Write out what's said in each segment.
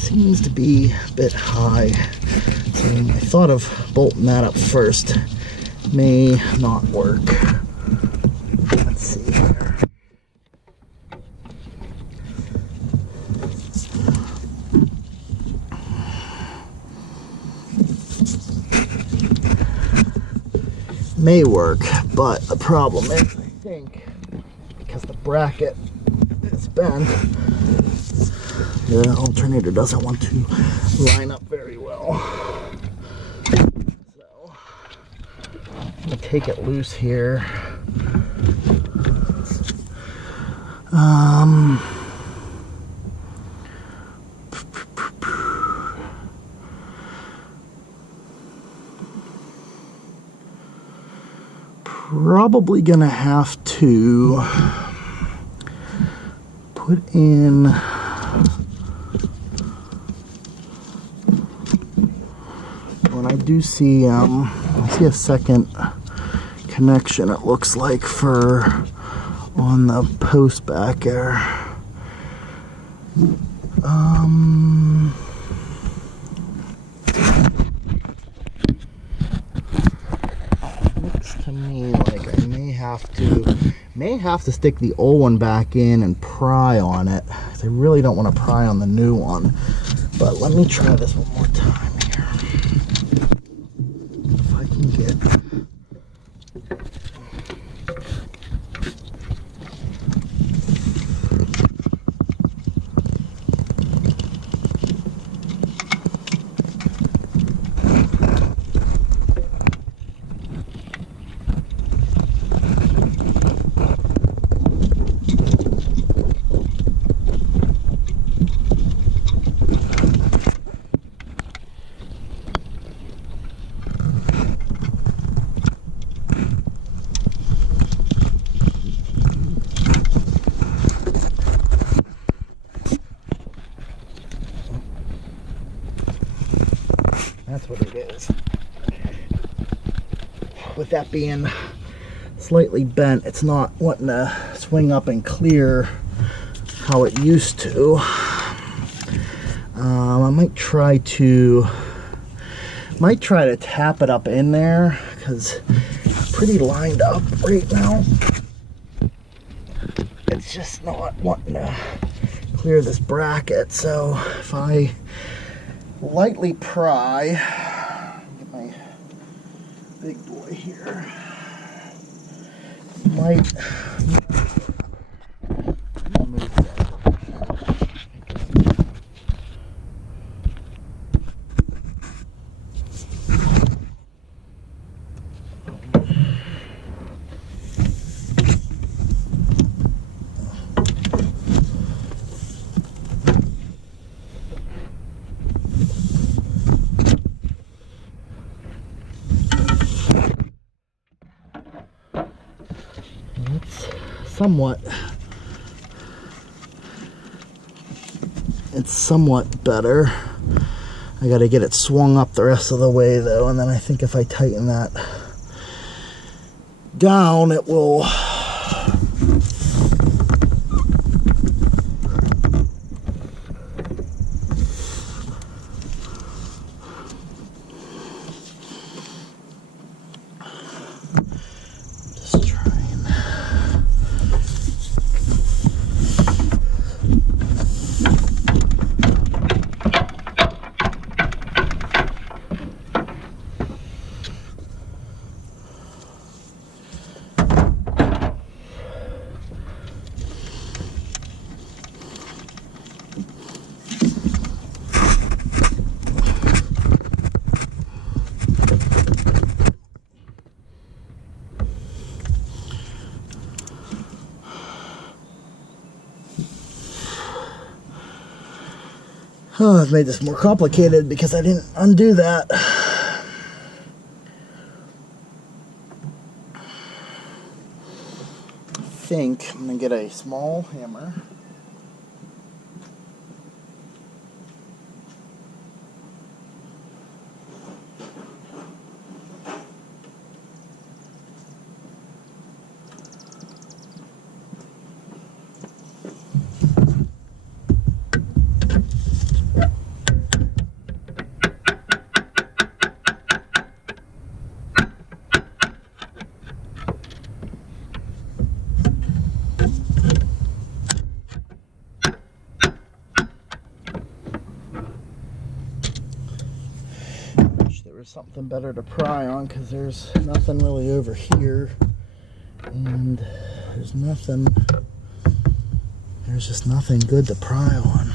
seems to be a bit high. So I thought of bolting that up first. May not work. Let's see here. May work, but the problem is, I think, because the bracket is bent, the alternator doesn't want to line up very well. So I'm gonna take it loose here. Probably gonna have to put in when I do see I see a second connection, it looks like, for on the post back there. Looks to me like I may have to stick the old one back in and pry on it. I really don't want to pry on the new one, but let me try this one more time here. If I can get that's what it is. With that being slightly bent, it's not wanting to swing up and clear how it used to. I might try to tap it up in there, because it's pretty lined up right now. It's just not wanting to clear this bracket. So if I lightly pry, get my big boy here, might move that. It's somewhat better. I got to get it swung up the rest of the way though, and then I think if I tighten that down, it will Oh, I've made this more complicated because I didn't undo that. I think I'm going to get a small hammer. was something better to pry on, because there's nothing really over here, and there's just nothing good to pry on.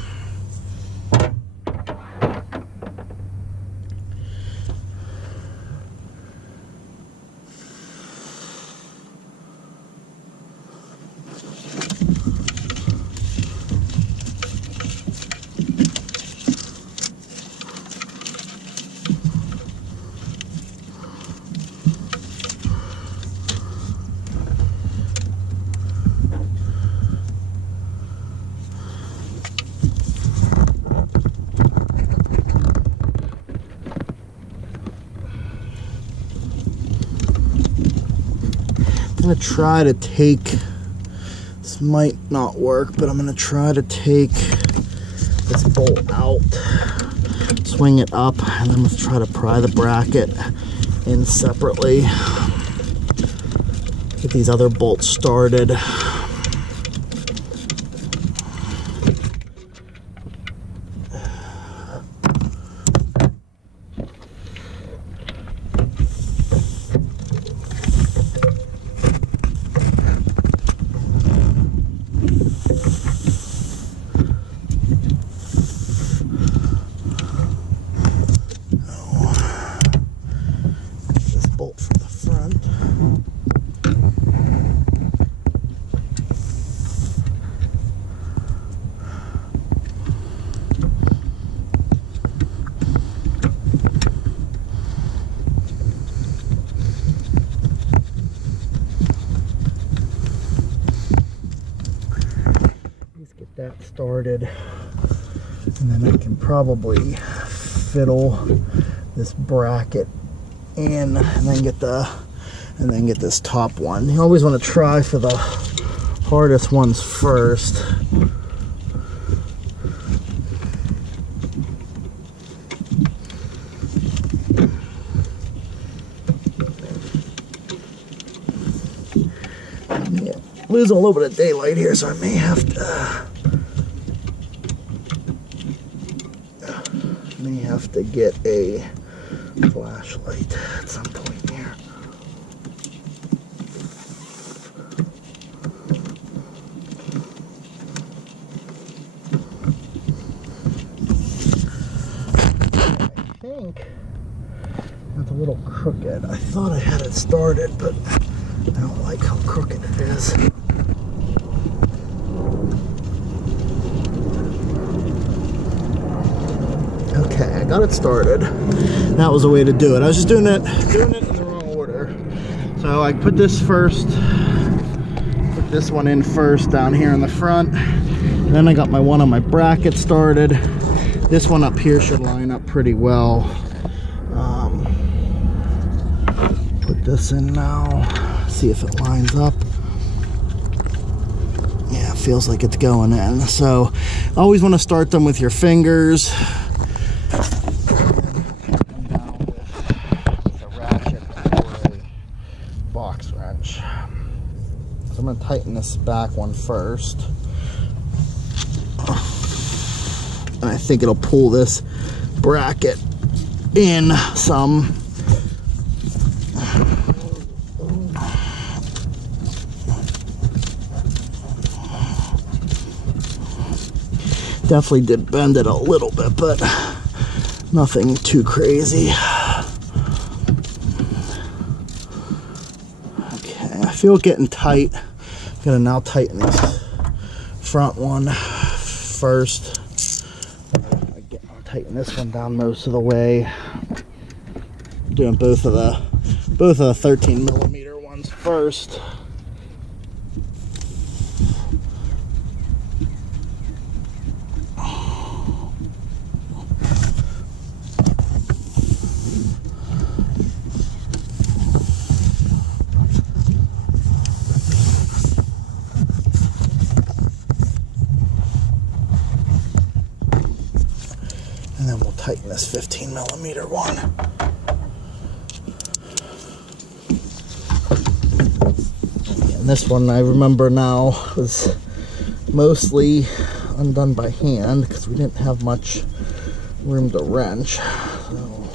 I'm going to try to take, this might not work, but I'm going to try to take this bolt out, swing it up, and then let's try to pry the bracket in separately. Get these other bolts started. That started, and then I can probably fiddle this bracket in, and then get this top one. You always want to try for the hardest ones first. Yeah, losing a little bit of daylight here, so I may have to get a flashlight at some point here. I think that's a little crooked. I thought I had it started, but I don't like how crooked it is. Okay, I got it started. That was the way to do it. I was just doing it in the wrong order. So I put this first, put this one in first down here in the front. And then I got my one on my bracket started. This one up here should line up pretty well. Put this in now, see if it lines up. Yeah, it feels like it's going in. So I always want to start them with your fingers. So I'm going to tighten this back one first. And I think it'll pull this bracket in some. Definitely did bend it a little bit, but nothing too crazy. I feel it getting tight. I'm gonna now tighten this front one first. I'll tighten this one down most of the way. Doing both of the 13mm ones first. And then we'll tighten this 15mm one. And this one, I remember now, was mostly undone by hand because we didn't have much room to wrench. So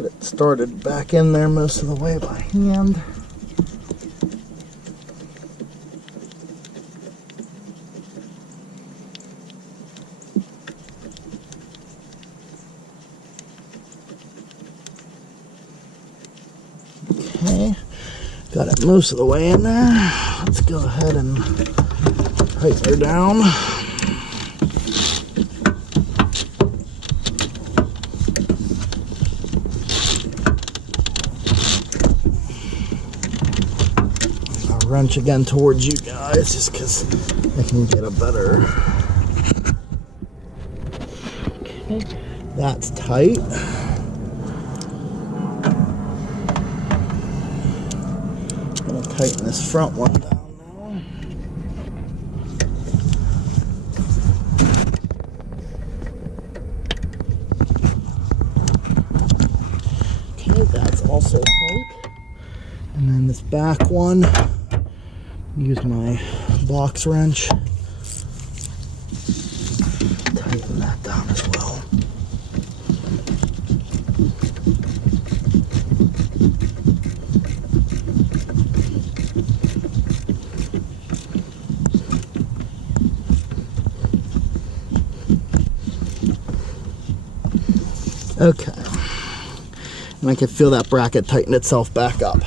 get it started back in there most of the way by hand. Okay, got it most of the way in there. Let's go ahead and tighten her down. I'll wrench again towards you guys just because I can get a better. Okay, that's tight. Tighten this front one down now. Okay, that's also tight. And then this back one, use my box wrench. Tighten that down as well. Okay, and I can feel that bracket tighten itself back up.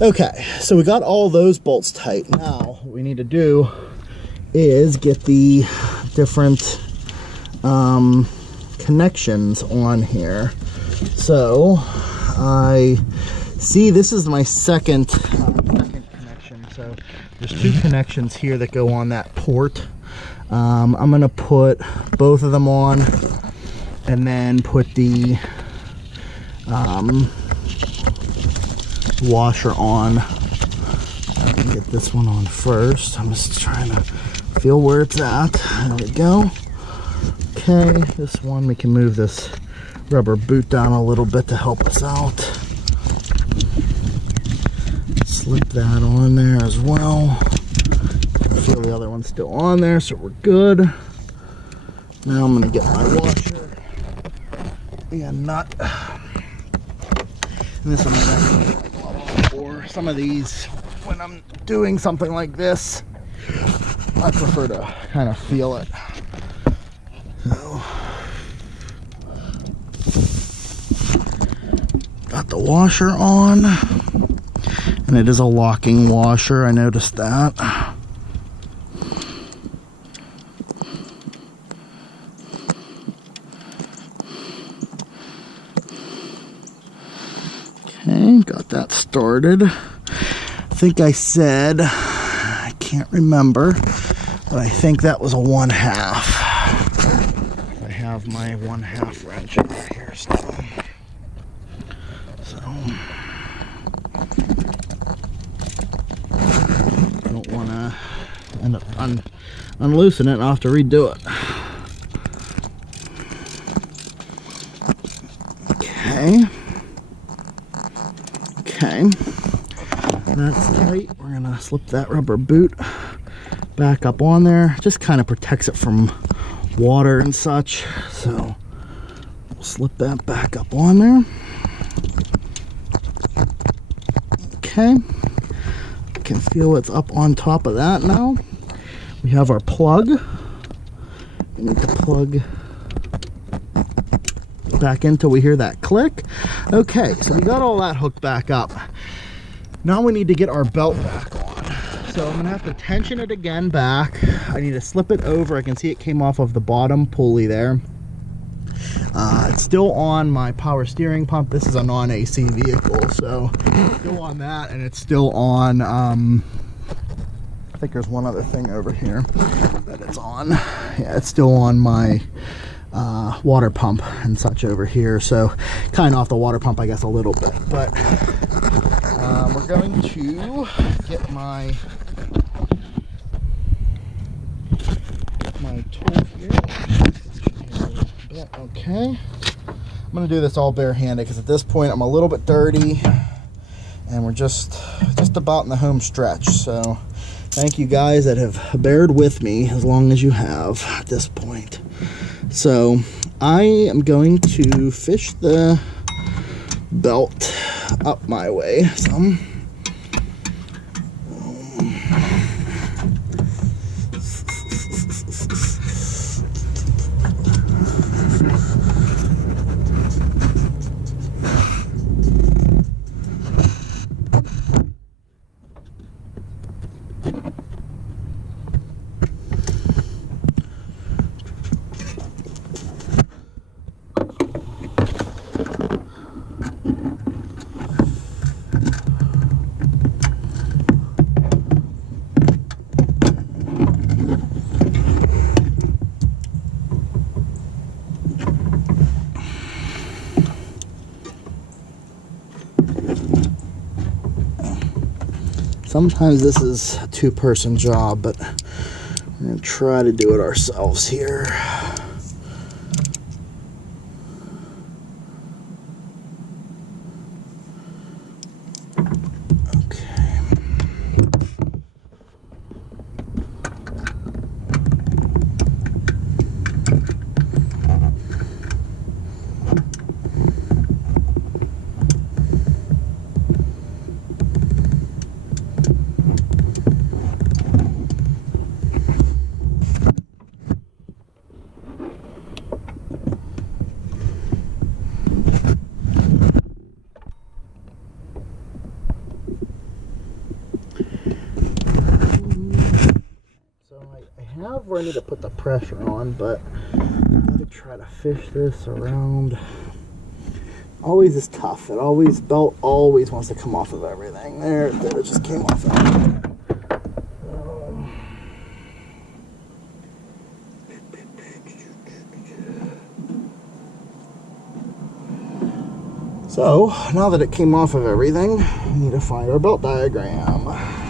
Okay, so we got all those bolts tight. Now, what we need to do is get the different connections on here. So, I see this is my second connection. So, there's two connections here that go on that port. I'm going to put both of them on, and then put the washer on. I can get this one on first. I'm just trying to feel where it's at. There we go. Okay, this one, we can move this rubber boot down a little bit to help us out. Slip that on there as well. I feel the other one's still on there, so we're good. Now I'm gonna get my washer. A nut, and this one I or some of these when I'm doing something like this I prefer to kind of feel it. So got the washer on, and it is a locking washer, I noticed that. Okay, got that started. I think I said, I can't remember, but I think that was a 1/2. I have my 1/2 wrench over here still. So, don't want to end up unloosening it. I'll have to redo it. Okay. Okay, that's tight. We're gonna slip that rubber boot back up on there. Just kind of protects it from water and such. So we'll slip that back up on there. Okay, I can feel it's up on top of that now. We have our plug. We need to plug back in till we hear that click. Okay, so we got all that hooked back up. Now we need to get our belt back on. So I'm gonna have to tension it again back. I need to slip it over. I can see it came off of the bottom pulley there. It's still on my power steering pump. This is a non-AC vehicle, so it's still on that, and it's still on, I think there's one other thing over here that it's on. Yeah, it's still on my water pump and such over here, so kind of off the water pump I guess a little bit, but we're going to get my tool here. Okay, I'm gonna do this all barehanded because at this point I'm a little bit dirty and we're just about in the home stretch. So thank you guys that have bared with me as long as you have at this point. So I am going to fish the belt up my way some. Sometimes this is a two-person job, but we're going to try to do it ourselves here. Where I need to put the pressure on, but I'm going to try to fish this around. Always is tough. It always, belt always wants to come off of everything. There, it just came off of everything. So now that it came off of everything, we need to find our belt diagram.